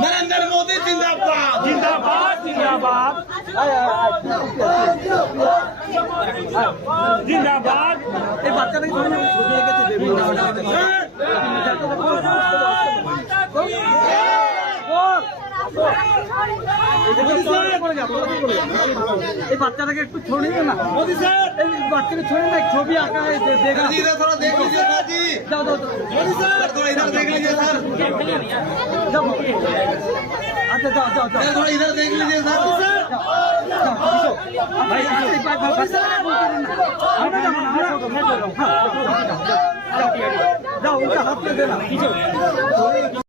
नरेंद्र मोदी जिंदाबाद जिंदाबाद जिंदाबाद जिंदाबाद এই বাচ্চাটাকে ছবি এঁকেছে এই বাচ্চাটাকে একটু ছড়ে নিন না মোদি স্যার এই বাচ্চাকে ছড়ে না ছবি আঁকা है देखा थोड़ा देख लीजिए सर जी जाओ जाओ मोदी सर थोड़ा इधर देख लीजिए सर जाओ अच्छा जाओ जाओ जाओ थोड़ा इधर देख लीजिए सर भाई जाओ उनका हाथ पे देना